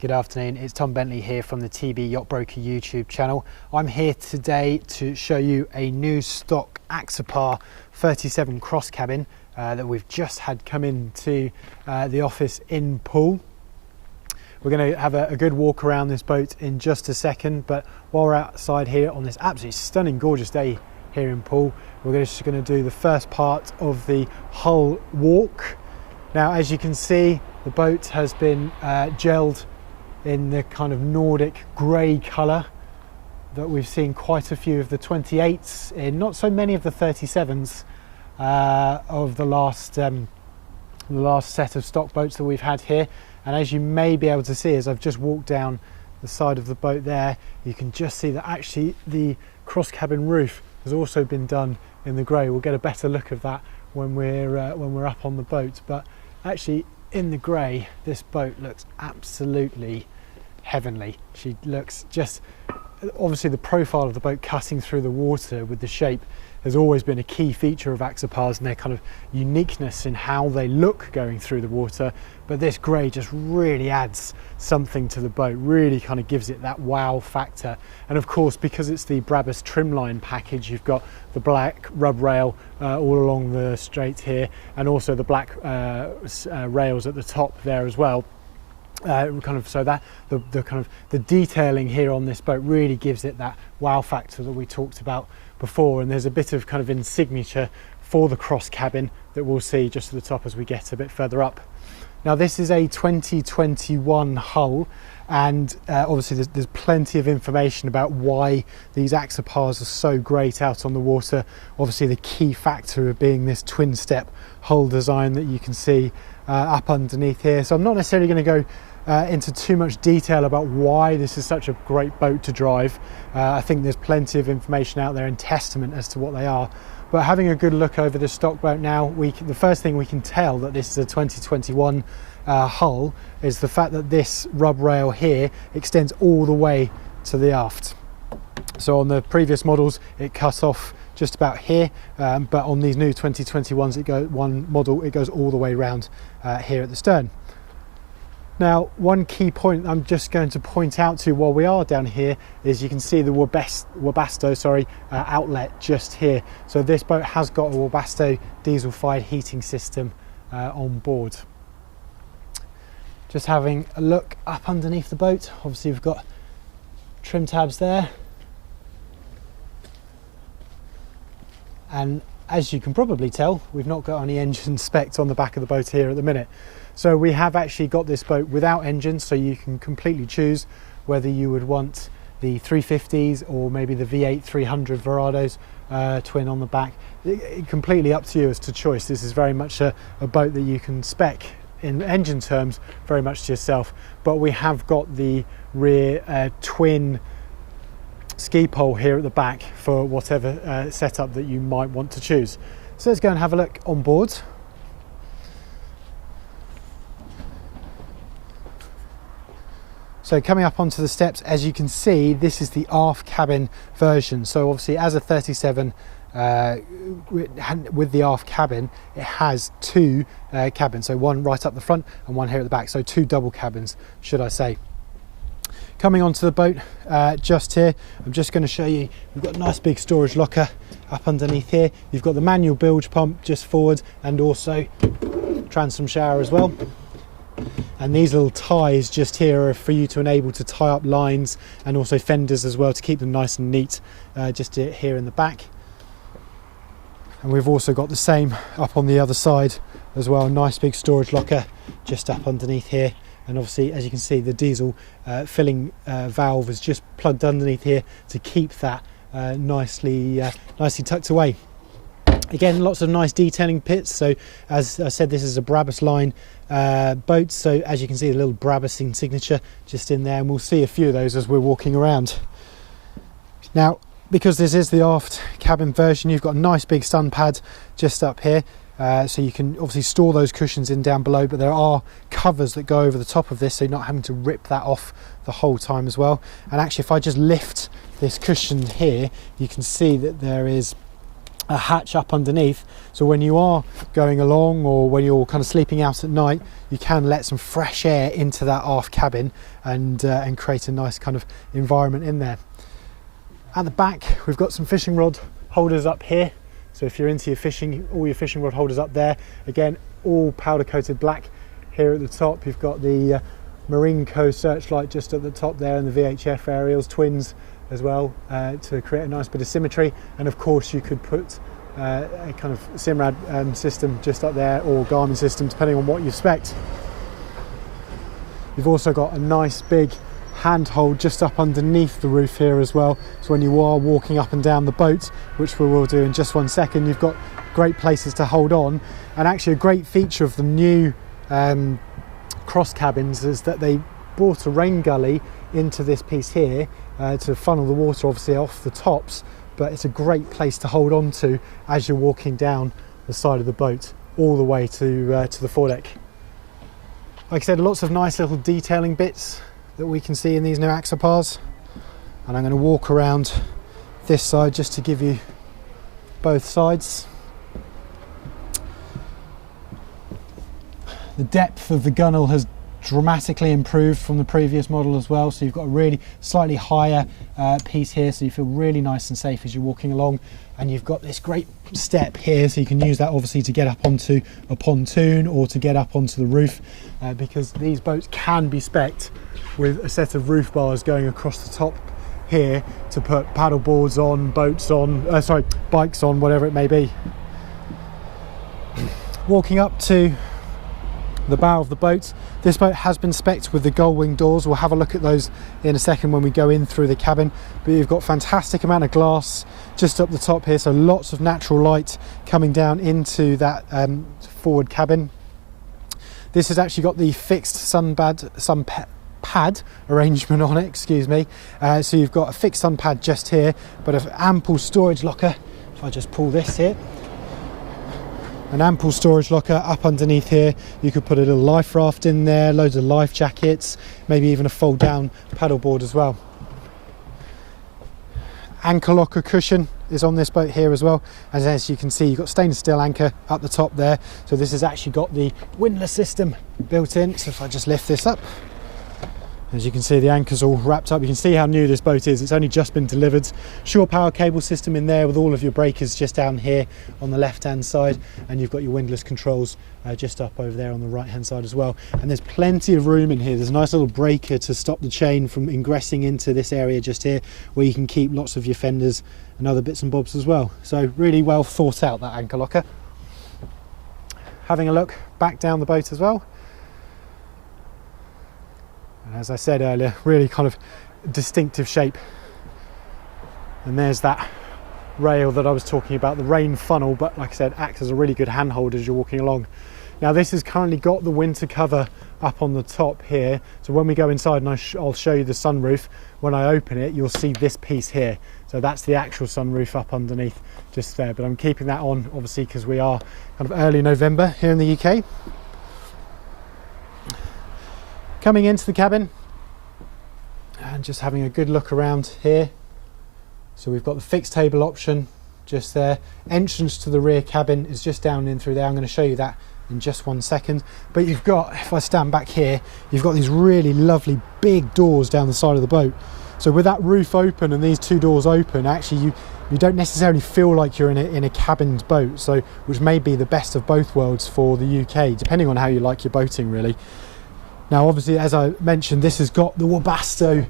Good afternoon, it's Tom Bentley here from the TB Yacht Broker YouTube channel. I'm here today to show you a new stock Axopar 37 cross cabin that we've just had come into the office in Poole. We're going to have a good walk around this boat in just a second, but while we're outside here on this absolutely stunning, gorgeous day here in Poole, we're just going to do the first part of the hull walk. Now, as you can see, the boat has been gelled in the kind of Nordic grey colour that we've seen quite a few of the 28s in, not so many of the 37s of the last set of stock boats that we've had here. And as you may be able to see, as I've just walked down the side of the boat there, you can just see that actually the cross cabin roof has also been done in the grey. We'll get a better look of that when we're up on the boat, but actually in the grey, this boat looks absolutely heavenly. She looks just, obviously the profile of the boat cutting through the water with the shape has always been a key feature of Axopars and their kind of uniqueness in how they look going through the water, but this grey just really adds something to the boat, really kind of gives it that wow factor. And of course, because it's the Brabus trimline package, you've got the black rub rail all along the straight here, and also the black rails at the top there as well. So that the detailing here on this boat really gives it that wow factor that we talked about before, and there's a bit of kind of insignature for the cross cabin that we'll see just at the top as we get a bit further up. Now, this is a 2021 hull, and obviously there's plenty of information about why these Axopars are so great out on the water. Obviously the key factor of being this twin step hull design that you can see up underneath here. So I'm not necessarily going to go into too much detail about why this is such a great boat to drive. I think there's plenty of information out there and testament as to what they are. But having a good look over this stock boat now, the first thing we can tell that this is a 2021 hull is the fact that this rub rail here extends all the way to the aft. So on the previous models it cut off just about here, but on these new 2021s it goes all the way around here at the stern. Now, one key point I'm just going to point out to while we are down here is you can see the Webasto outlet just here. So this boat has got a Webasto diesel-fired heating system on board. Just having a look up underneath the boat, obviously we've got trim tabs there. And as you can probably tell, we've not got any engine specs on the back of the boat here at the minute. So we have actually got this boat without engines, so you can completely choose whether you would want the 350s or maybe the V8 300 Verados twin on the back. Completely up to you as to choice. This is very much a boat that you can spec in engine terms very much to yourself, but we have got the rear twin ski pole here at the back for whatever setup that you might want to choose. So let's go and have a look on board. So coming up onto the steps, as you can see, this is the aft cabin version. So obviously as a 37 with the aft cabin, it has two cabins. So one right up the front and one here at the back. So two double cabins, should I say. Coming onto the boat just here, I'm just going to show you, we've got a nice big storage locker up underneath here. You've got the manual bilge pump just forward and also transom shower as well. And these little ties just here are for you to enable to tie up lines and also fenders as well to keep them nice and neat just here in the back. And we've also got the same up on the other side as well, nice big storage locker just up underneath here. And obviously, as you can see, the diesel filling valve is just plugged underneath here to keep that nicely tucked away. Again, lots of nice detailing pits. So as I said, this is a Brabus line boat. So as you can see, the little Brabus signature just in there, and we'll see a few of those as we're walking around. Now, because this is the aft cabin version, you've got a nice big sun pad just up here. So you can obviously store those cushions in down below, but there are covers that go over the top of this, so you're not having to rip that off the whole time as well. And actually, if I just lift this cushion here, you can see that there is a hatch up underneath, so when you are going along or when you're kind of sleeping out at night, you can let some fresh air into that aft cabin and create a nice kind of environment in there. At the back, we've got some fishing rod holders up here, so if you're into your fishing, all your fishing rod holders up there. Again, all powder coated black. Here at the top, you've got the Marine Co searchlight just at the top there, and the VHF aerials twins as well, to create a nice bit of symmetry. And of course you could put a kind of Simrad system just up there, or Garmin system, depending on what you expect. You've also got a nice big handhold just up underneath the roof here as well, so when you are walking up and down the boat, which we will do in just 1 second, you've got great places to hold on. And actually a great feature of the new cross cabins is that they brought a rain gully into this piece here to funnel the water obviously off the tops, but it's a great place to hold on to as you're walking down the side of the boat all the way to the foredeck. Like I said, lots of nice little detailing bits that we can see in these new Axopars, and I'm going to walk around this side just to give you both sides. The depth of the gunnel has dramatically improved from the previous model as well, so you've got a really slightly higher piece here, so you feel really nice and safe as you're walking along. And you've got this great step here, so you can use that obviously to get up onto a pontoon or to get up onto the roof, because these boats can be spec'd with a set of roof bars going across the top here to put paddle boards on, bikes on, whatever it may be. Walking up to the bow of the boat, this boat has been spec'd with the gull wing doors. We'll have a look at those in a second when we go in through the cabin, but you've got fantastic amount of glass just up the top here, so lots of natural light coming down into that forward cabin. This has actually got the fixed sun pad arrangement on it, excuse me, so you've got a fixed sun pad just here, but an ample storage locker. If I just pull this here, an ample storage locker up underneath here. You could put a little life raft in there, loads of life jackets, maybe even a fold down paddleboard as well. Anchor locker cushion is on this boat here as well, and as you can see, you've got stainless steel anchor up the top there, so this has actually got the windlass system built in. So if I just lift this up, as you can see, the anchor's all wrapped up. You can see how new this boat is. It's only just been delivered. Shore power cable system in there with all of your breakers just down here on the left hand side, and you've got your windlass controls just up over there on the right hand side as well. And there's plenty of room in here. There's a nice little breaker to stop the chain from ingressing into this area just here, where you can keep lots of your fenders and other bits and bobs as well. So really well thought out, that anchor locker. Having a look back down the boat as well, and as I said earlier, really kind of distinctive shape. And there's that rail that I was talking about, the rain funnel, but like I said, acts as a really good handhold as you're walking along. Now this has currently got the winter cover up on the top here, so when we go inside and I'll show you the sunroof, when I open it you'll see this piece here, so that's the actual sunroof up underneath just there, but I'm keeping that on obviously because we are kind of early November here in the UK. Coming into the cabin and just having a good look around here, so we've got the fixed table option just there. Entrance to the rear cabin is just down in through there. I'm going to show you that in just 1 second, but you've got, if I stand back here, you've got these really lovely big doors down the side of the boat. So with that roof open and these two doors open, actually you don't necessarily feel like you're in a cabined boat, so which may be the best of both worlds for the UK, depending on how you like your boating really. Now obviously, as I mentioned, this has got the Webasto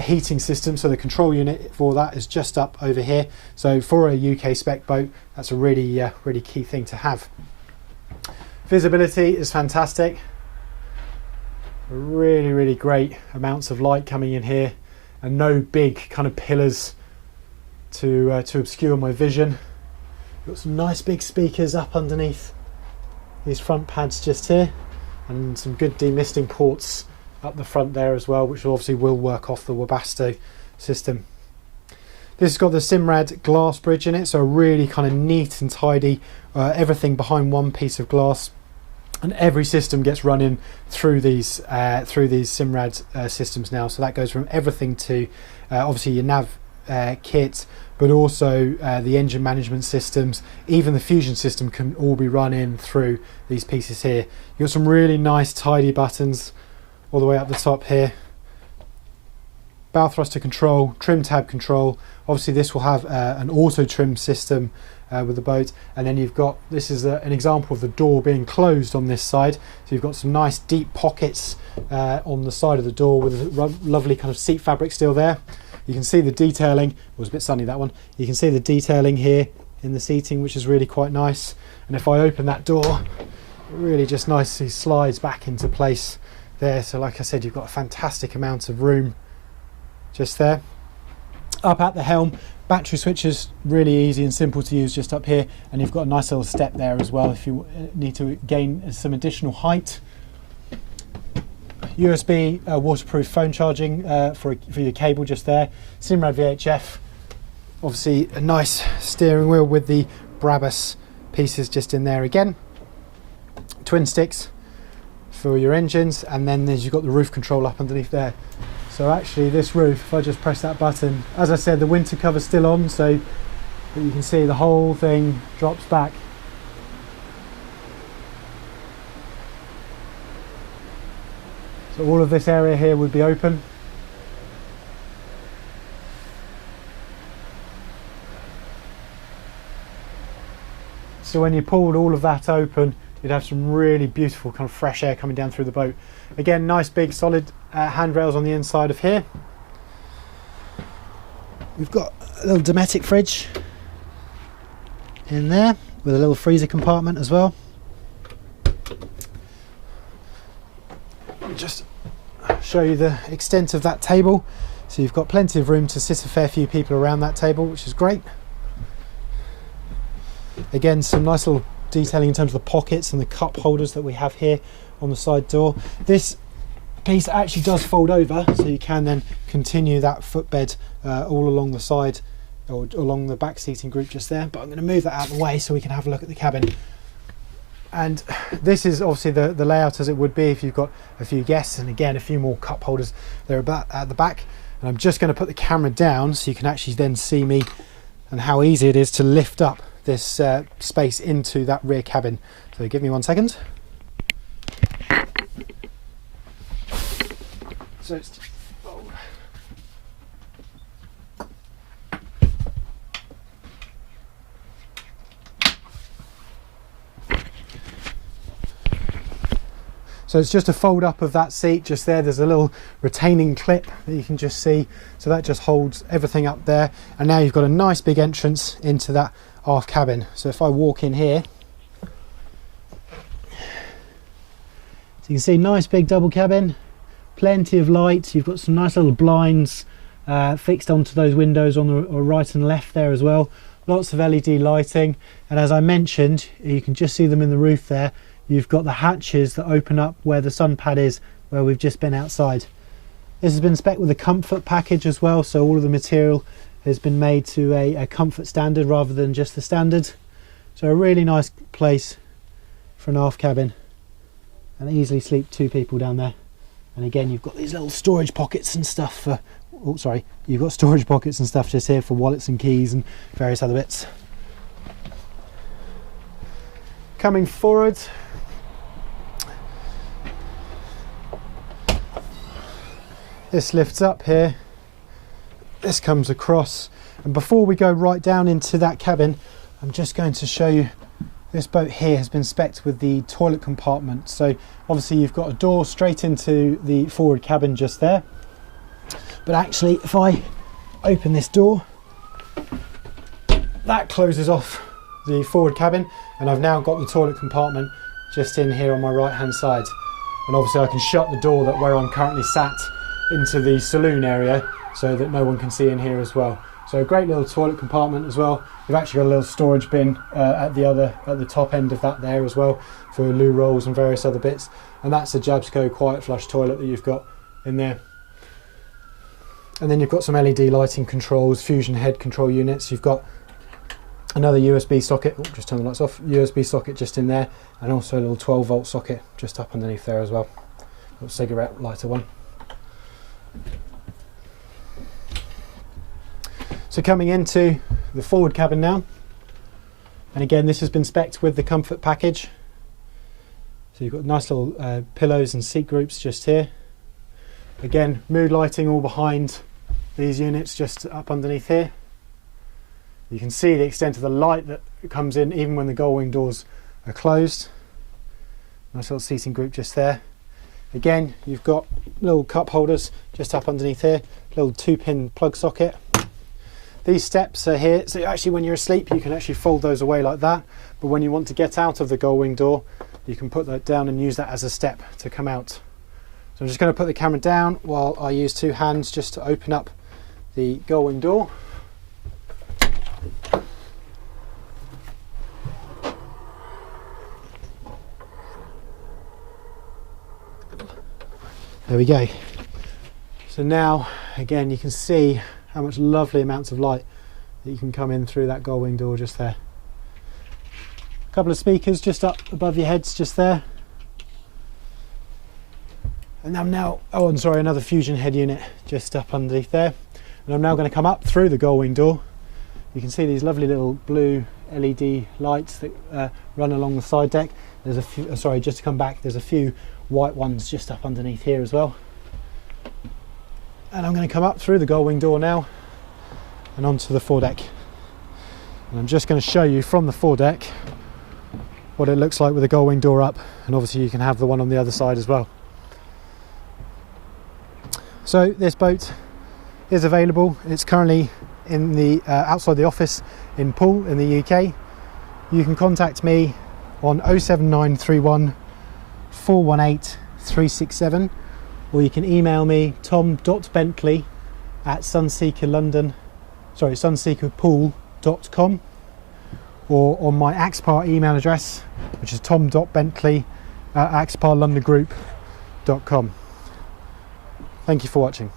heating system, so the control unit for that is just up over here. So for a UK spec boat, that's a really really key thing to have. Visibility is fantastic. Really, really great amounts of light coming in here, and no big kind of pillars to obscure my vision. Got some nice big speakers up underneath these front pads just here, and some good demisting ports up the front there as well, which obviously will work off the Webasto system. This has got the Simrad glass bridge in it, so really kind of neat and tidy, everything behind one piece of glass, and every system gets run in through these Simrad systems now. So that goes from everything to obviously your nav kit, but also the engine management systems, even the fusion system can all be run in through these pieces here. You've got some really nice tidy buttons all the way up the top here. Bow thruster control, trim tab control. Obviously this will have an auto trim system with the boat, and then you've got, this is an example of the door being closed on this side, so you've got some nice deep pockets on the side of the door with a lovely kind of seat fabric still there. You can see the detailing. It was a bit sunny, that one. You can see the detailing here in the seating, which is really quite nice. And if I open that door, it really just nicely slides back into place there. So like I said, you've got a fantastic amount of room just there. Up at the helm, battery switches, really easy and simple to use just up here. And you've got a nice little step there as well if you need to gain some additional height. USB waterproof phone charging for your cable just there. Simrad VHF. Obviously a nice steering wheel with the Brabus pieces just in there again. Twin sticks for your engines, and then you've got the roof control up underneath there. So actually this roof, if I just press that button, as I said, the winter cover's still on, so you can see the whole thing drops back. So all of this area here would be open. So when you pulled all of that open, you'd have some really beautiful kind of fresh air coming down through the boat. Again, nice big solid handrails on the inside of here. We've got a little Dometic fridge in there with a little freezer compartment as well. Just show you the extent of that table. So you've got plenty of room to sit a fair few people around that table, which is great. Again, some nice little detailing in terms of the pockets and the cup holders that we have here on the side door. This piece actually does fold over, so you can then continue that footbed all along the side or along the back seating group just there. But I'm going to move that out of the way so we can have a look at the cabin. And this is obviously the layout as it would be if you've got a few guests, and again a few more cup holders there about at the back. And I'm just going to put the camera down so you can actually then see me and how easy it is to lift up this space into that rear cabin. So give me 1 second. So it's So it's just a fold up of that seat just there. There's a little retaining clip that you can just see. So that just holds everything up there. And now you've got a nice big entrance into that aft cabin. So if I walk in here, so you can see nice big double cabin, plenty of light. You've got some nice little blinds fixed onto those windows on the right and left there as well. Lots of LED lighting. And as I mentioned, you can just see them in the roof there. You've got the hatches that open up where the sun pad is, where we've just been outside. This has been spec'd with a comfort package as well, so all of the material has been made to a comfort standard rather than just the standard. So a really nice place for an aft cabin, and easily sleep 2 people down there. And again, you've got these little storage pockets and stuff for, oh sorry, you've got storage pockets and stuff just here for wallets and keys and various other bits. Coming forward, this lifts up here, this comes across, and before we go right down into that cabin, I'm just going to show you, this boat here has been spec'd with the toilet compartment. So obviously you've got a door straight into the forward cabin just there, but actually if I open this door, that closes off the forward cabin, and I've now got the toilet compartment just in here on my right hand side. And obviously I can shut the door that where I'm currently sat into the saloon area so that no one can see in here as well. So a great little toilet compartment as well. You've actually got a little storage bin at the top end of that there as well for loo rolls and various other bits. And that's a Jabsco quiet flush toilet that you've got in there. And then you've got some LED lighting controls, fusion head control units. You've got another USB socket, oh, just turn the lights off, USB socket just in there, and also a little 12 volt socket just up underneath there as well. A little cigarette lighter one. So coming into the forward cabin now. And again, this has been spec'd with the comfort package. So you've got nice little pillows and seat groups just here. Again, mood lighting all behind these units, just up underneath here. You can see the extent of the light that comes in even when the gull wing doors are closed. Nice little seating group just there. Again, you've got little cup holders just up underneath here, little 2-pin plug socket. These steps are here, so actually when you're asleep you can actually fold those away like that, but when you want to get out of the gull wing door you can put that down and use that as a step to come out. So I'm just going to put the camera down while I use 2 hands just to open up the gull wing door. There we go. So now again you can see how much lovely amounts of light that you can come in through that gull wing door just there. A couple of speakers just up above your heads just there. And I'm now, oh and sorry, another fusion head unit just up underneath there. And I'm now going to come up through the gull wing door. You can see these lovely little blue LED lights that run along the side deck. There's a few, sorry, just to come back, there's a few white ones just up underneath here as well. And I'm going to come up through the gull wing door now and onto the foredeck. And I'm just going to show you from the foredeck what it looks like with the gull wing door up, and obviously you can have the one on the other side as well. So this boat is available. It's currently in the outside the office in Poole in the UK. You can contact me on 07931 418 367, or you can email me sunseekerpool.com, or on my Axopar email address, which is tom.bentley@axoparlondongroup.com. Thank you for watching.